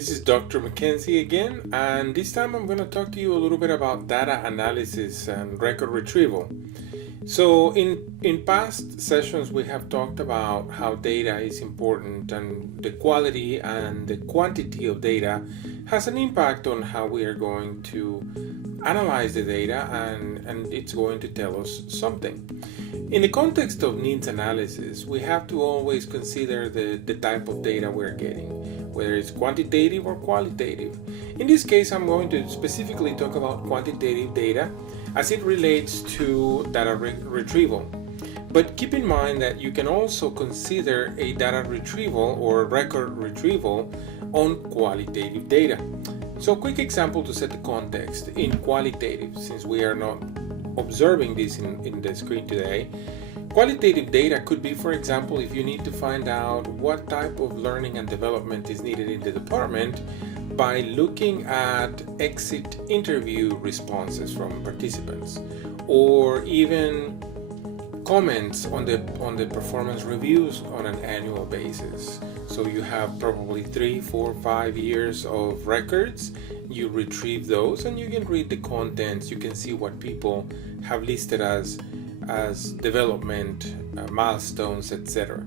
This is Dr. Mackenzie again, and this time I'm going to talk to you a little bit about data analysis and record retrieval. So in past sessions we have talked about how data is important, and the quality and the quantity of data has an impact on how we are going to analyze the data, and it's going to tell us something. In the context of needs analysis, we have to always consider the type of data we're getting, whether it's quantitative or qualitative. In this case, I'm going to specifically talk about quantitative data as it relates to data retrieval. But keep in mind that you can also consider a data retrieval or record retrieval on qualitative data. So a quick example to set the context. In qualitative, since we are not observing this in the screen today, qualitative data could be, for example, if you need to find out what type of learning and development is needed in the department by looking at exit interview responses from participants, or even comments on the performance reviews on an annual basis. So you have probably 3, 4, 5 years of records. You retrieve those and you can read the contents. You can see what people have listed as development milestones, etc.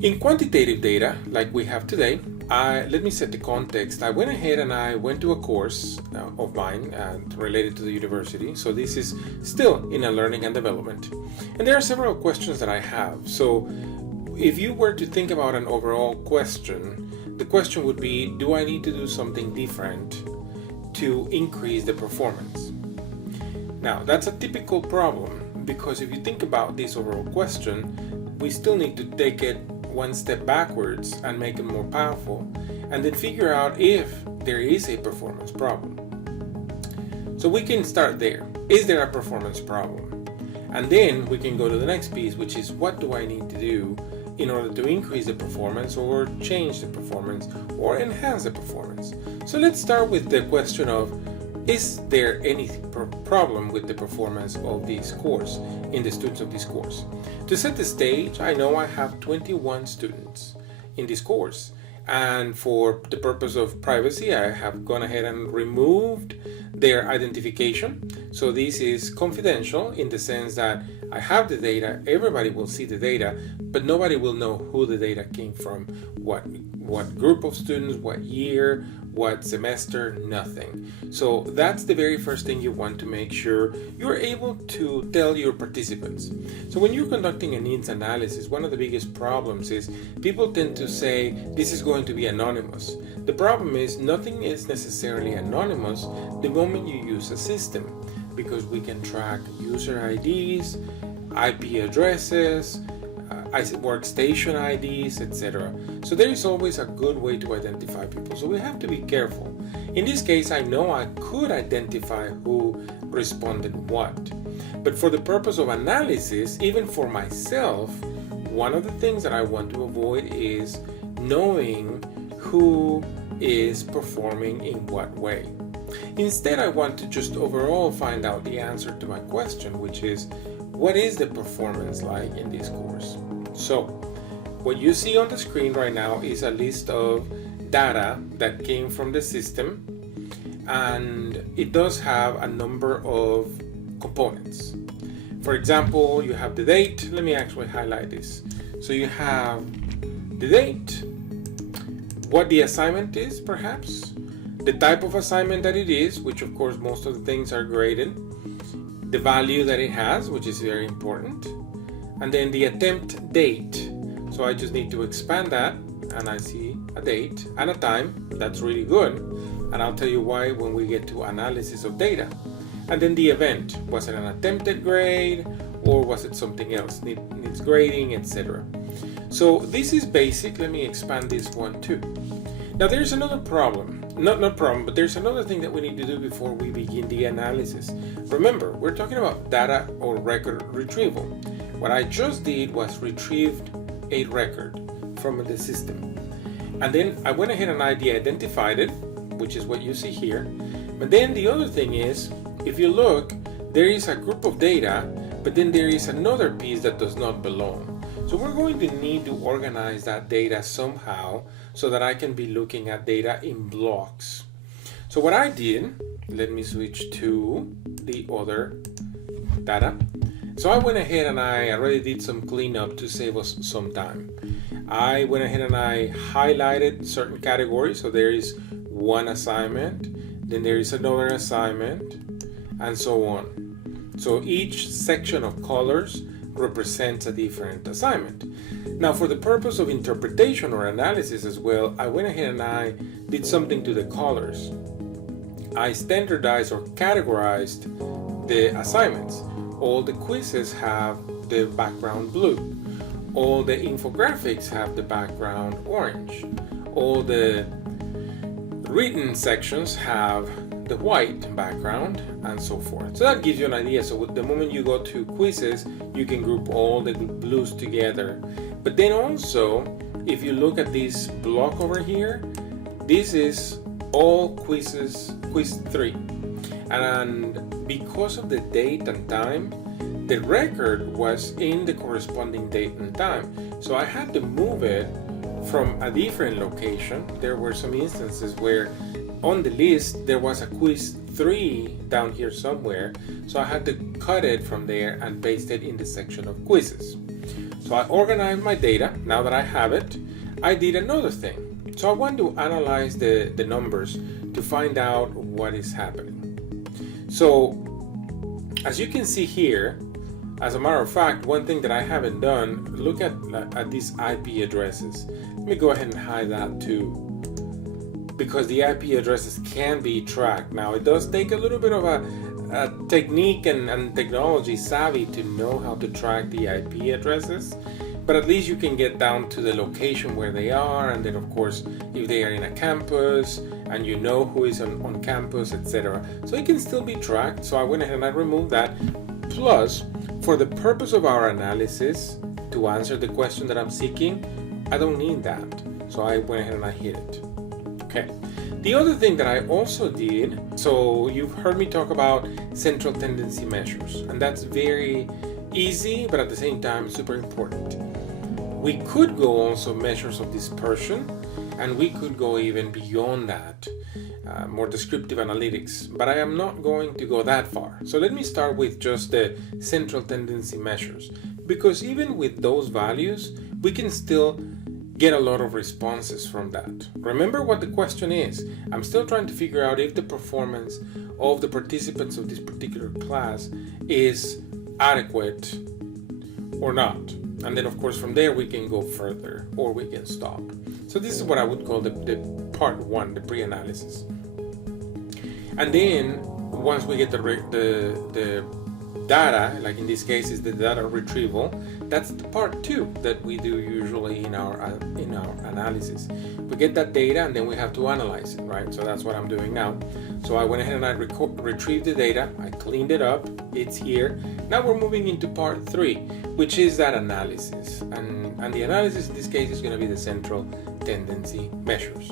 In quantitative data, like we have today, let me set the context. I went ahead and I went to a course of mine related to the university. So this is still in a learning and development. And there are several questions that I have. So if you were to think about an overall question, the question would be, do I need to do something different to increase the performance? Now, that's a typical problem, because if you think about this overall question, we still need to take it one step backwards and make it more powerful, and then figure out if there is a performance problem. So we can start there. Is there a performance problem? And then we can go to the next piece, which is, what do I need to do in order to increase the performance or change the performance or enhance the performance? So let's start with the question of, is there any problem with the performance of this course, in the students of this course? To set the stage, I know I have 21 students in this course, and for the purpose of privacy, I have gone ahead and removed their identification. So this is confidential in the sense that I have the data, everybody will see the data, but nobody will know who the data came from, what group of students, what year, what semester, nothing. So that's the very first thing you want to make sure you're able to tell your participants. So when you're conducting a needs analysis, one of the biggest problems is people tend to say this is going to be anonymous. The problem is nothing is necessarily anonymous the moment you use a system, because we can track user IDs, IP addresses, workstation IDs, etc. So there is always a good way to identify people. So we have to be careful. In this case, I know I could identify who responded what. But for the purpose of analysis, even for myself, one of the things that I want to avoid is knowing who is performing in what way. Instead, I want to just overall find out the answer to my question, which is, what is the performance like in this course? So, what you see on the screen right now is a list of data that came from the system, and it does have a number of components. For example, you have the date. Let me actually highlight this. So you have the date, what the assignment is perhaps, the type of assignment that it is, which of course most of the things are graded, the value that it has, which is very important, and then the attempt date. So I just need to expand that, and I see a date and a time. That's really good, and I'll tell you why when we get to analysis of data. And then the event, was it an attempted grade, or was it something else, needs grading, etc. So this is basic. Let me expand this one too. Now there's another problem, but there's another thing that we need to do before we begin the analysis. Remember, we're talking about data or record retrieval. What I just did was retrieved a record from the system. And then I went ahead and I de-identified it, which is what you see here. But then the other thing is, if you look, there is a group of data, but then there is another piece that does not belong. So we're going to need to organize that data somehow so that I can be looking at data in blocks. So what I did, let me switch to the other data. So I went ahead and I already did some cleanup to save us some time. I went ahead and I highlighted certain categories. So there is one assignment, then there is another assignment, and so on. So each section of colors represents a different assignment. Now, for the purpose of interpretation or analysis as well, I went ahead and I did something to the colors. I standardized or categorized the assignments. All the quizzes have the background blue. All the infographics have the background orange. All the written sections have the white background, and so forth. So that gives you an idea. So the moment you go to quizzes, you can group all the blues together. But then also, if you look at this block over here, this is all quizzes, quiz 3. And because of the date and time, the record was in the corresponding date and time. So I had to move it from a different location. There were some instances where on the list there was a quiz 3 down here somewhere, so I had to cut it from there and paste it in the section of quizzes. So I organized my data. Now that I have it, I did another thing. So I want to analyze the numbers to find out what is happening. So as you can see here, as a matter of fact, one thing that I haven't done, look at these IP addresses. Let me go ahead and hide that too, because the IP addresses can be tracked. Now, it does take a little bit of a technique and technology savvy to know how to track the IP addresses, but at least you can get down to the location where they are, and then of course, if they are in a campus, and you know who is on campus, etc. So it can still be tracked. So I went ahead and I removed that. Plus, for the purpose of our analysis, to answer the question that I'm seeking, I don't need that. So I went ahead and I hid it. Okay. The other thing that I also did, so you've heard me talk about central tendency measures, and that's very easy, but at the same time super important. We could go also measures of dispersion, and we could go even beyond that, more descriptive analytics, but I am not going to go that far. So let me start with just the central tendency measures, because even with those values, we can still get a lot of responses from that. Remember what the question is. I'm still trying to figure out if the performance of the participants of this particular class is adequate or not. And then of course from there we can go further or we can stop. So this is what I would call the part 1, the pre-analysis. And then once we get the data, like in this case is the data retrieval, that's the part 2 that we do usually in our analysis. We get that data and then we have to analyze it, right? So that's what I'm doing now. So I went ahead and I retrieved the data, I cleaned it up, it's here. Now we're moving into part 3, which is that analysis. And the analysis in this case is going to be the central tendency measures.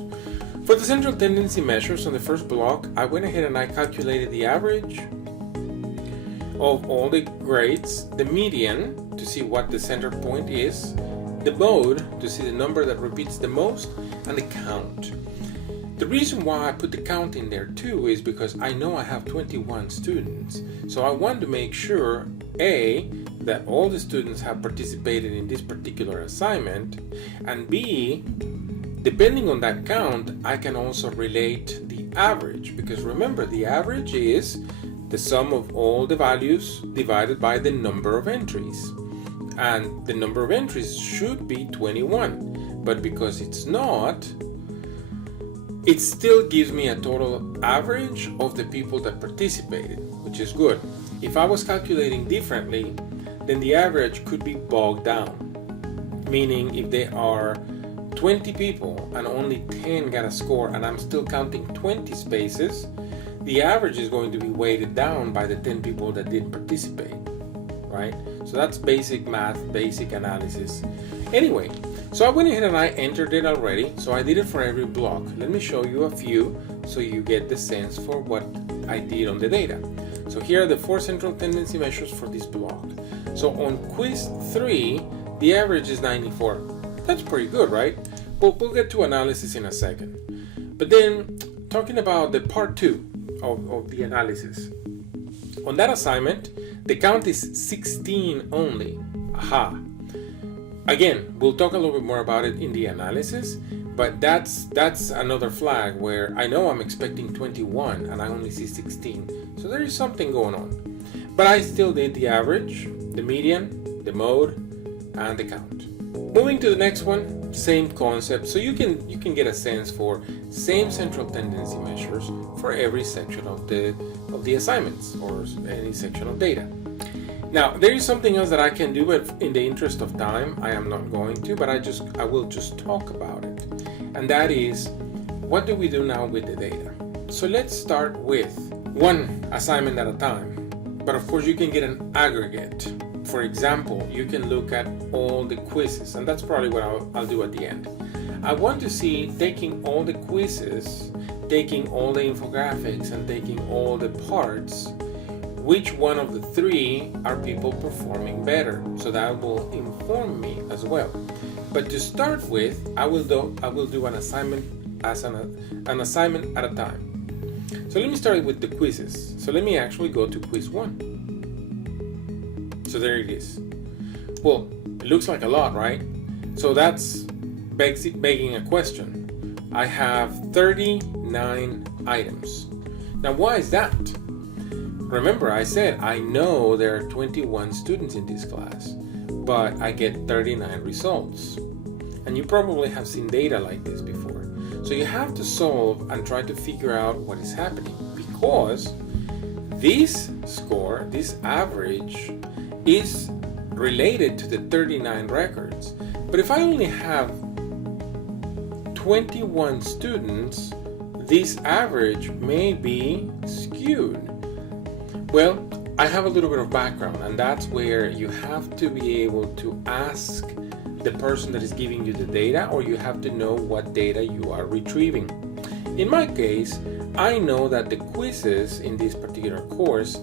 For the central tendency measures on the first block, I went ahead and I calculated the average of all the grades, the median to see what the center point is, the mode to see the number that repeats the most, and the count. The reason why I put the count in there too is because I know I have 21 students. So I want to make sure, A, that all the students have participated in this particular assignment, and B, depending on that count, I can also relate the average, because remember, the average is the sum of all the values divided by the number of entries. And the number of entries should be 21, but because it's not, it still gives me a total average of the people that participated, which is good. If I was calculating differently, then the average could be bogged down. Meaning if there are 20 people and only 10 got a score and I'm still counting 20 spaces, the average is going to be weighted down by the 10 people that didn't participate, right? So that's basic math, basic analysis. Anyway, so I went ahead and I entered it already. So I did it for every block. Let me show you a few so you get the sense for what I did on the data. So here are the 4 central tendency measures for this block. So on quiz 3, The average is 94. That's pretty good, right? We'll get to analysis in a second. But then, talking about the part 2 of the analysis. On that assignment, the count is 16 only. Aha. Again, we'll talk a little bit more about it in the analysis, but that's another flag where I know I'm expecting 21 and I only see 16. So there is something going on. But I still did the average, the median, the mode, and the count. Moving to the next one, same concept. So you can get a sense for same central tendency measures for every section of the assignments or any section of data. Now, there is something else that I can do, but in the interest of time, I am not going to, but I will just talk about it. And that is, what do we do now with the data? So let's start with one assignment at a time. But of course, you can get an aggregate. For example, you can look at all the quizzes, and that's probably what I'll do at the end. I want to see, taking all the quizzes, taking all the infographics, and taking all the parts, which one of the 3 are people performing better? So that will inform me as well. But to start with, I will do an assignment as an assignment at a time. So let me start with the quizzes. So let me actually go to quiz 1. So there it is. Well, it looks like a lot, right? So that's begging a question. I have 39 items. Now, why is that? Remember, I said I know there are 21 students in this class, but I get 39 results. And you probably have seen data like this before. So you have to solve and try to figure out what is happening, because this score, this average, is related to the 39 records. But if I only have 21 students, this average may be skewed. Well, I have a little bit of background, and that's where you have to be able to ask the person that is giving you the data, or you have to know what data you are retrieving. In my case, I know that the quizzes in this particular course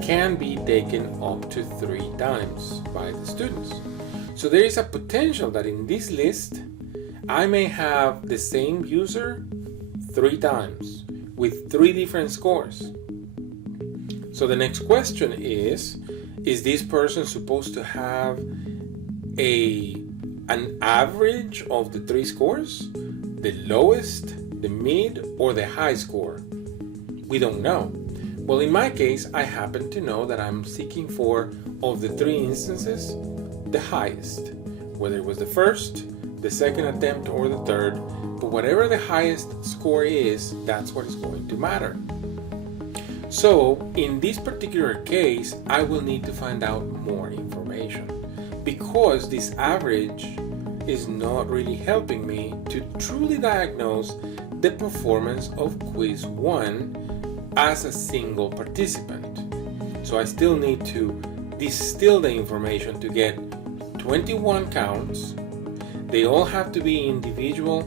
can be taken up to 3 times by the students. So there is a potential that in this list, I may have the same user 3 times with 3 different scores. So the next question is this person supposed to have an average of the 3 scores? The lowest, the mid, or the high score? We don't know. Well, in my case, I happen to know that I'm seeking for, of the 3 instances, the highest. Whether it was the first, the second attempt, or the third, but whatever the highest score is, that's what is going to matter. So, in this particular case, I will need to find out more information, because this average is not really helping me to truly diagnose the performance of quiz 1 as a single participant. So I still need to distill the information to get 21 counts. They all have to be individual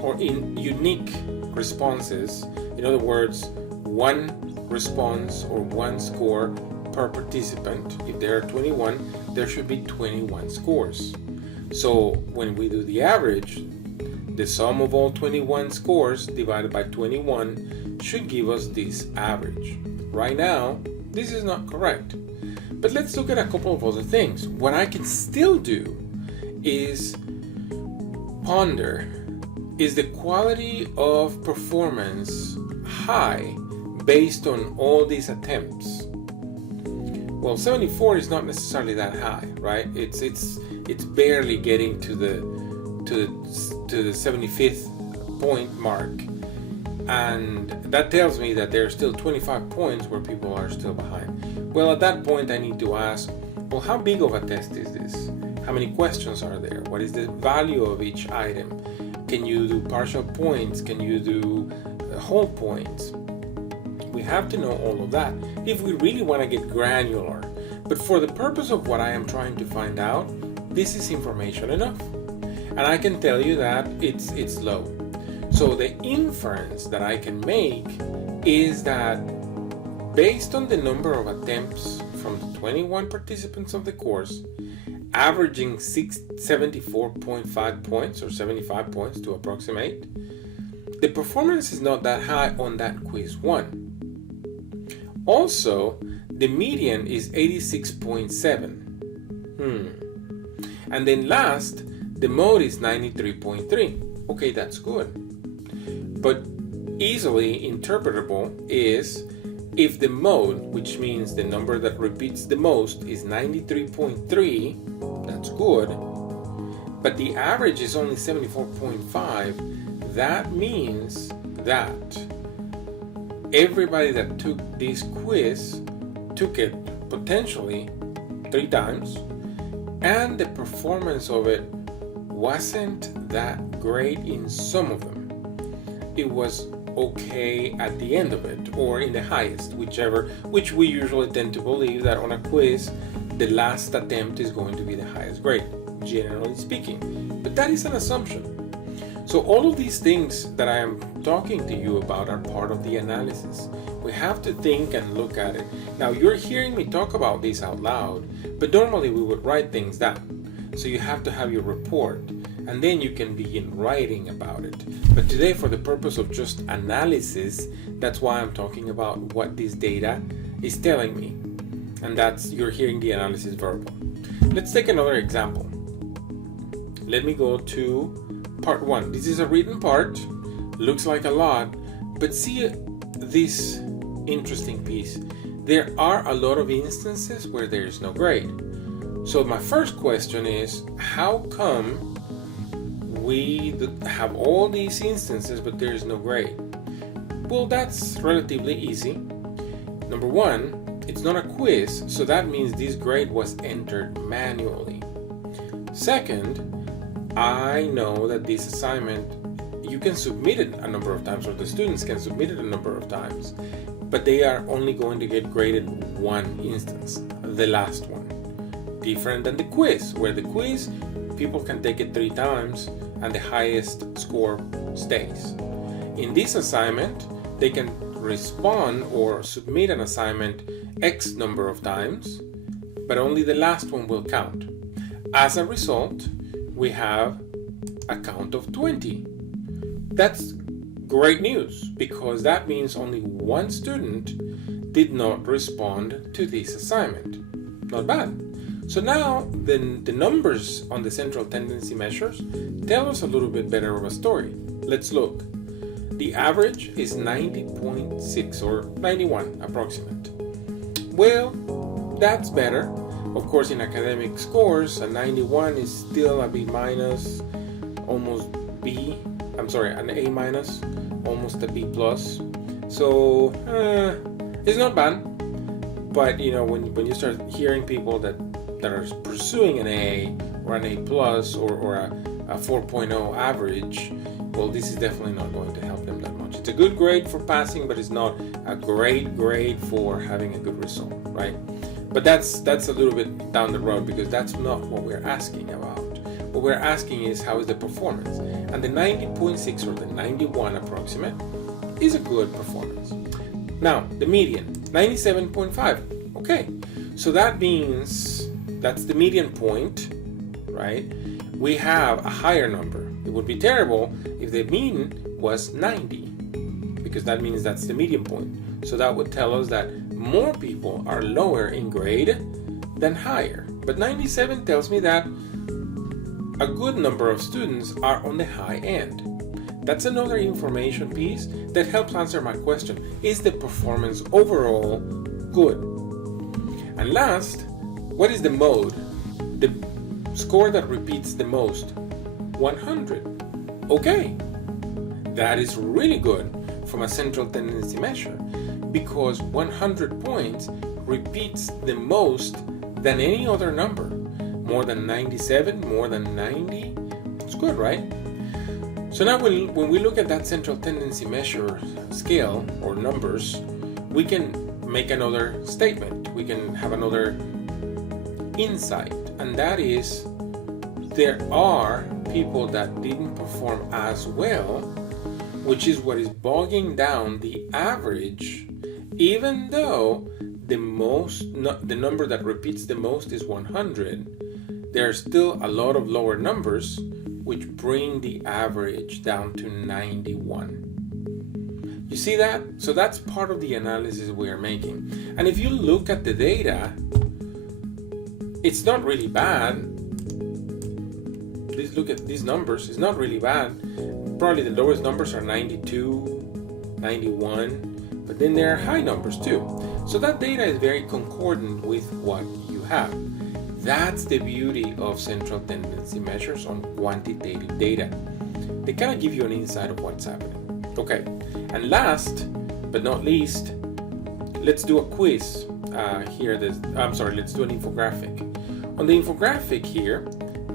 or in unique responses. In other words, 1 response or 1 score per participant. If there are 21, there should be 21 scores. So when we do the average, the sum of all 21 scores divided by 21 should give us this average. Right now, this is not correct. But let's look at a couple of other things. What I can still do is ponder, is the quality of performance high based on all these attempts? Well, 74 is not necessarily that high, right? It's barely getting to the 75th point mark, and that tells me that there are still 25 points where people are still behind. Well, at that point, I need to ask, well, how big of a test is this? How many questions are there? What is the value of each item? Can you do partial points? Can you do whole points? We have to know all of that if we really want to get granular. But for the purpose of what I am trying to find out, this is information enough. And I can tell you that it's low. So the inference that I can make is that based on the number of attempts from the 21 participants of the course averaging 74.5 points or 75 points to approximate, the performance is not that high on that quiz 1. Also, the median is 86.7. And then last, the mode is 93.3. Okay, that's good. But easily interpretable is if the mode, which means the number that repeats the most, is 93.3, that's good, but the average is only 74.5, that means that everybody that took this quiz took it potentially 3 times, and the performance of it wasn't that great in some of them. It was okay at the end of it, or in the highest, which we usually tend to believe that on a quiz, the last attempt is going to be the highest grade, generally speaking. But that is an assumption. So all of these things that I am talking to you about are part of the analysis. We have to think and look at it. Now, you're hearing me talk about this out loud, but normally we would write things down. So you have to have your report, and then you can begin writing about it. But today, for the purpose of just analysis, that's why I'm talking about what this data is telling me. And that's, you're hearing the analysis verbal. Let's take another example. Let me go to part 1. This is a written part, looks like a lot, but see this interesting piece. There are a lot of instances where there is no grade. So my first question is, how come we have all these instances but there is no grade? Well, that's relatively easy. Number 1, it's not a quiz, so that means this grade was entered manually. Second, I know that this assignment, you can submit it a number of times, or the students can submit it a number of times, but they are only going to get graded 1 instance, the last one. Different than the quiz, where the quiz, people can take it 3 times and the highest score stays. In this assignment, they can respond or submit an assignment X number of times, but only the last one will count. As a result, we have a count of 20. That's great news, because that means only 1 student did not respond to this assignment. Not bad. So now the numbers on the central tendency measures tell us a little bit better of a story. Let's look. The average is 90.6 or 91 approximate. Well, that's better. Of course, in academic scores, a 91 is still a B minus, almost B. I'm sorry, an A minus, almost a B plus. So it's not bad. But you know, when you start hearing people that are pursuing an A or an A plus or a 4.0 average, well, this is definitely not going to help them that much. It's a good grade for passing, but it's not a great grade for having a good result, right? But that's a little bit down the road, because that's not what we're asking about. What we're asking is, how is the performance? And the 90.6 or the 91 approximate is a good performance. Now, the median, 97.5. Okay, so that means that's the median point, right? We have a higher number. It would be terrible if the mean was 90, because that means that's the median point. So that would tell us that more people are lower in grade than higher. But 97 tells me that a good number of students are on the high end. That's another information piece that helps answer my question: is the performance overall good? And last, what is the mode? The score that repeats the most, 100. Okay, that is really good from a central tendency measure, because 100 points repeats the most than any other number. More than 97, more than 90, it's good, right? So now when we look at that central tendency measure scale or numbers, we can make another statement. We can have another insight, and that is, there are people that didn't perform as well, which is what is bogging down the average, even though the number that repeats the most is 100. there are still a lot of lower numbers which bring the average down to 91. You see that? So that's part of the analysis we are making. And if you look at the data, it's not really bad. Please look at these numbers. It's not really bad. Probably the lowest numbers are 92, 91, but then there are high numbers too. So that data is very concordant with what you have. That's the beauty of central tendency measures on quantitative data. They kind of give you an insight of what's happening. Okay, and last but not least, let's do a quiz. Let's do an infographic. On the infographic here,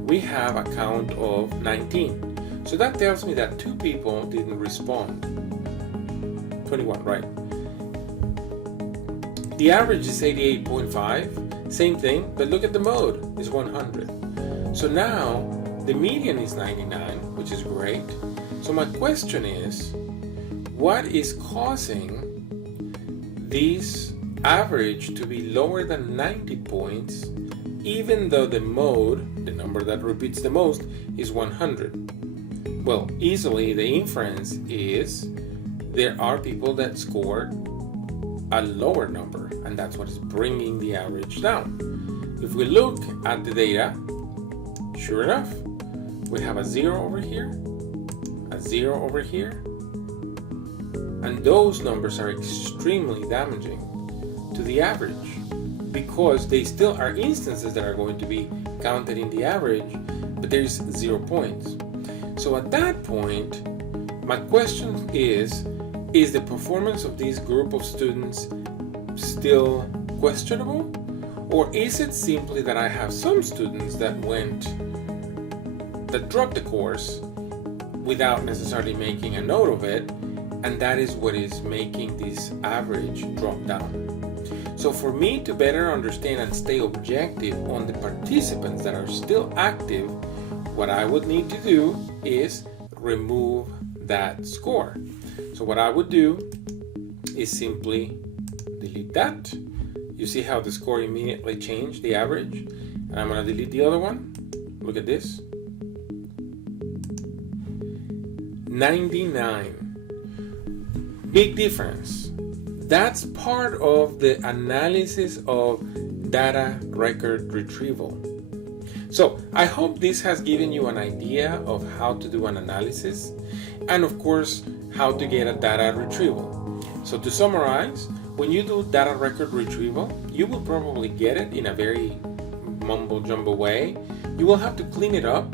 we have a count of 19. So that tells me that 2 people didn't respond. 21, right? The average is 88.5. Same thing, but look at the mode, it's 100. So now the median is 99, which is great. So my question is, what is causing this average to be lower than 90 points, even though the mode, the number that repeats the most, is 100? Well, easily the inference is there are people that scored a lower number, and that's what is bringing the average down. If we look at the data, sure enough, we have a 0 over here, a 0 over here, and those numbers are extremely damaging to the average because they still are instances that are going to be counted in the average, but there's 0 points. So at that point, my question is the performance of this group of students still questionable? Or is it simply that I have some students that dropped the course without necessarily making a note of it, and that is what is making this average drop down? So for me to better understand and stay objective on the participants that are still active, what I would need to do is remove that score. So what I would do is simply delete that. You see how the score immediately changed, the average? And I'm going to delete the other one. Look at this. 99. Big difference. That's part of the analysis of data record retrieval. So I hope this has given you an idea of how to do an analysis and of course how to get a data retrieval. So to summarize, when you do data record retrieval, you will probably get it in a very mumbo jumbo way. You will have to clean it up,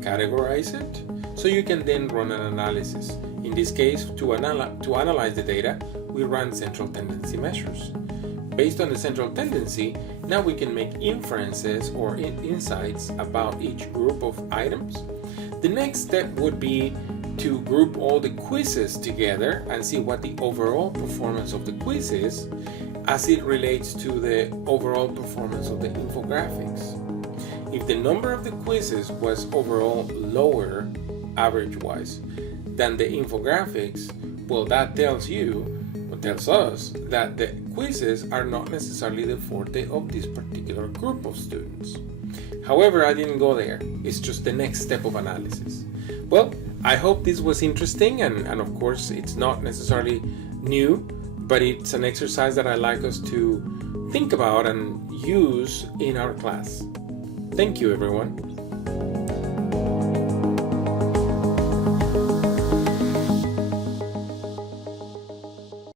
categorize it, so you can then run an analysis. In this case, to analyze the data, we run central tendency measures. Based on the central tendency, now we can make inferences or insights about each group of items. The next step would be to group all the quizzes together and see what the overall performance of the quiz is as it relates to the overall performance of the infographics. If the number of the quizzes was overall lower, average-wise, than the infographics, well, that tells us that the quizzes are not necessarily the forte of this particular group of students. However, I didn't go there. It's just the next step of analysis. Well, I hope this was interesting, and of course, it's not necessarily new, but it's an exercise that I like us to think about and use in our class. Thank you, everyone.